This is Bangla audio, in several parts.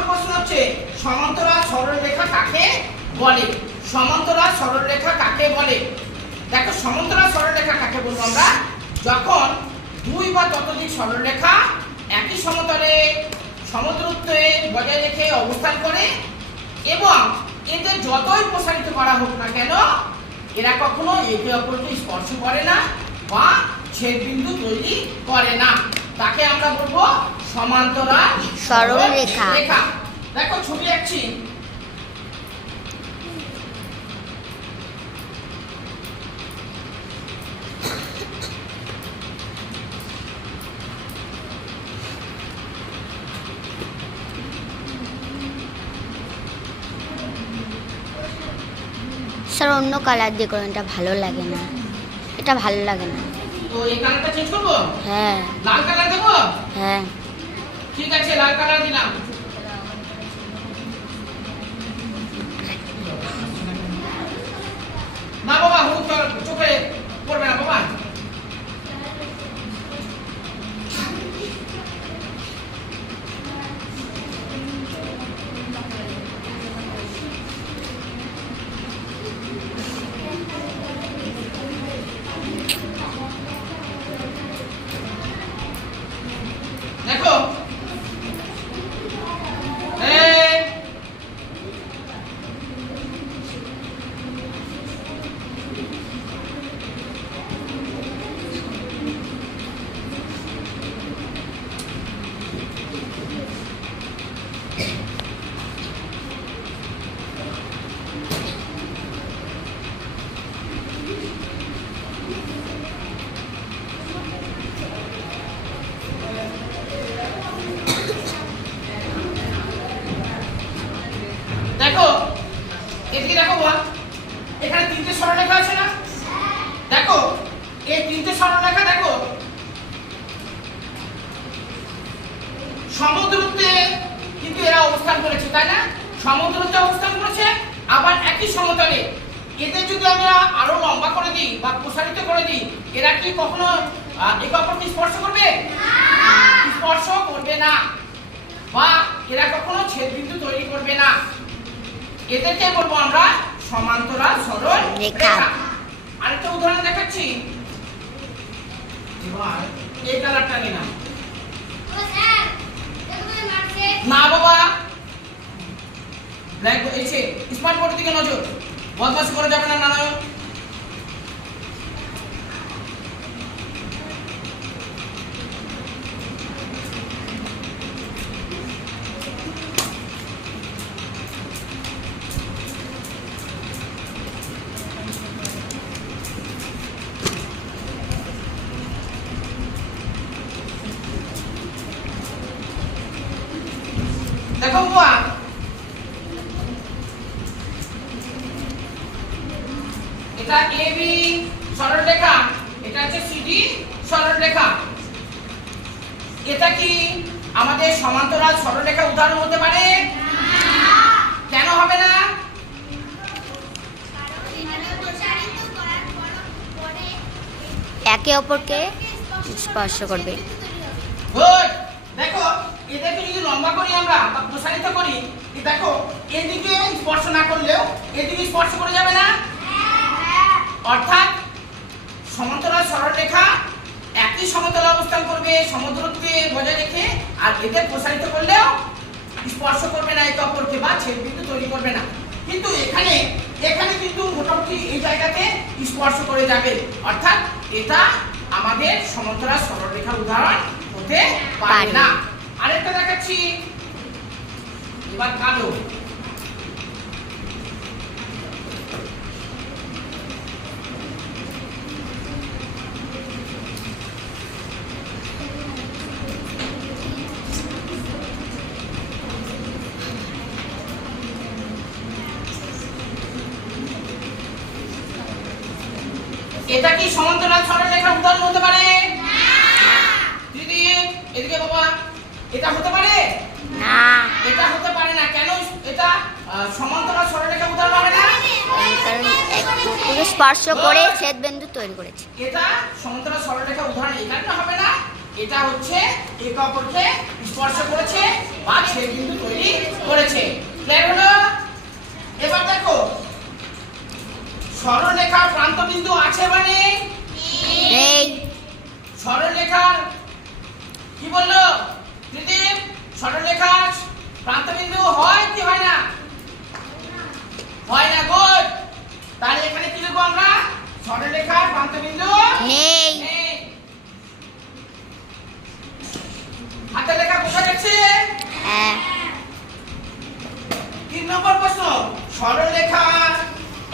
নম্বর প্রশ্ন হচ্ছে, সমান্তরাল সরলরেখা কাকে বলে? সমান্তরাল সরলরেখা কাকে বলে? দেখো, সমান্তরাল সরলরেখা কাকে বলব আমরা? যখন দুই বা ততোধিক সরলরেখা একই সমতলে সমদূরত্বে বজায় রেখে অবস্থান করে, এবং এদের যতই প্রসারিত করা হোক না কেন, এরা কখনো একে অপরকে স্পর্শ করে না বা ছেদ বিন্দু তৈরি করে না। তাকে আমরা বলব সমান্তরাল সরল রেখা। দেখো ছবি আঁকছি। স্যার অন্য কালার দিয়ে করুন এটা ভালো লাগে না। এটা ভালো লাগে না। তো এই কালারটা চেঞ্জ করব? হ্যাঁ। লাল কালার দেবো? হ্যাঁ। ঠিক আছে লাল কালার দিলাম। মা বাবা হুক চোখে। দেখো দেখো বল। এখানে তিনটে আছে না? দেখো এই তিনটে দেখো। সমুদ্রতে কিন্তু এরা অবস্থান করেছে তাই না? সমুদ্রতে অবস্থান করেছে আবার একই সমতলে। এদের যদি আমরা আরও লম্বা করে দিই বা প্রসারিত করে দিই এরা কি কখনো একে অপরকে স্পর্শ করবে? স্পর্শ করবে না। বা এরা কখনো ছেদ বিন্দু তৈরি করবে না। এদেরকে বলব আমরা সমান্তরাল সরল রেখা। আরেকটা উদাহরণ দেখাচ্ছি। এবার এই কালারটা নিলাম। না ব্ল্যাক এসে স্মার্ট বোর্ডের দিকে নজর বদমাশি করা যাবে না নারায়ণ দেখো এটা এবি সরল রেখা এটা হচ্ছে সিডি সরল রেখা এটা কি আমাদের সমান্তরাল সরল রেখা উদাহরণ হতে পারে? কেন হবে না? একে অপরকে স্পর্শ করবে। দেখো এদেরকে যদি লম্বা করি আমরা বা প্রসারিত করি দেখো এদিকে স্পর্শ না করলেও এদিকে স্পর্শ করে যাবে না? অর্থাৎ সমান্তরাল সরল রেখা একই সমতলে অবস্থান করবে সমদূরত্বে বজায় রেখে আর এদের প্রসারিত করলেও স্পর্শ করবে না একে অপরকে বা ছেদ বিন্দু তৈরি করবে না। কিন্তু এখানে এখানে কিন্তু মোটামুটি এই জায়গাতে স্পর্শ করে যাবে। অর্থাৎ এটা আমাদের সমান্তরাল সরল রেখার উদাহরণ হতে পারে পারে। না। আরেকটা দেখাচ্ছি। এবার কালো। এটা কি সমান্তরাল সরলরেখার উদাহরণ হতে পারে? দিদি এদিকে বাবা এটা হতে পারে? না। এটা হতে পারে না। কেন এটা সমান্তরাল সরলরেখা উদাহরণ হবে না? কারণ স্পর্শ করে ছেদ বিন্দু তৈরি করেছে। এটা সমান্তরাল সরলরেখা উদাহরণ কারণে হবে না। এটা হচ্ছে একে অপরকে স্পর্শ করেছে বা ছেদ বিন্দু তৈরি করেছে। ক্লিয়ার হলো? এবার দেখো সরলরেখার প্রান্ত বিন্দু আছে বা নেই। সরলরেখার কি বলল? ত্রিদীপ সরলরেখার প্রান্ত বিন্দু হয় কি হয় না? হয় না গুড তাহলে এখানে কি লিখব আমরা? সরলরেখার প্রান্ত বিন্দু নেই। হাতের লেখা বোঝা যাচ্ছে হ্যাঁ। তিন নম্বর প্রশ্ন। সরলরেখার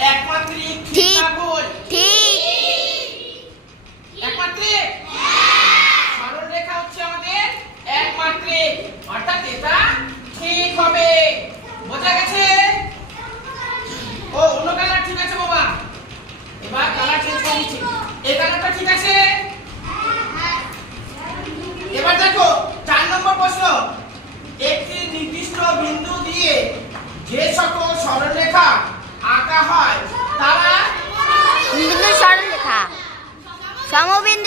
একমাত্রিক ঠিক। ঠিক। একমাত্রিক? সরলরেখা হচ্ছে আমাদের একমাত্রিক।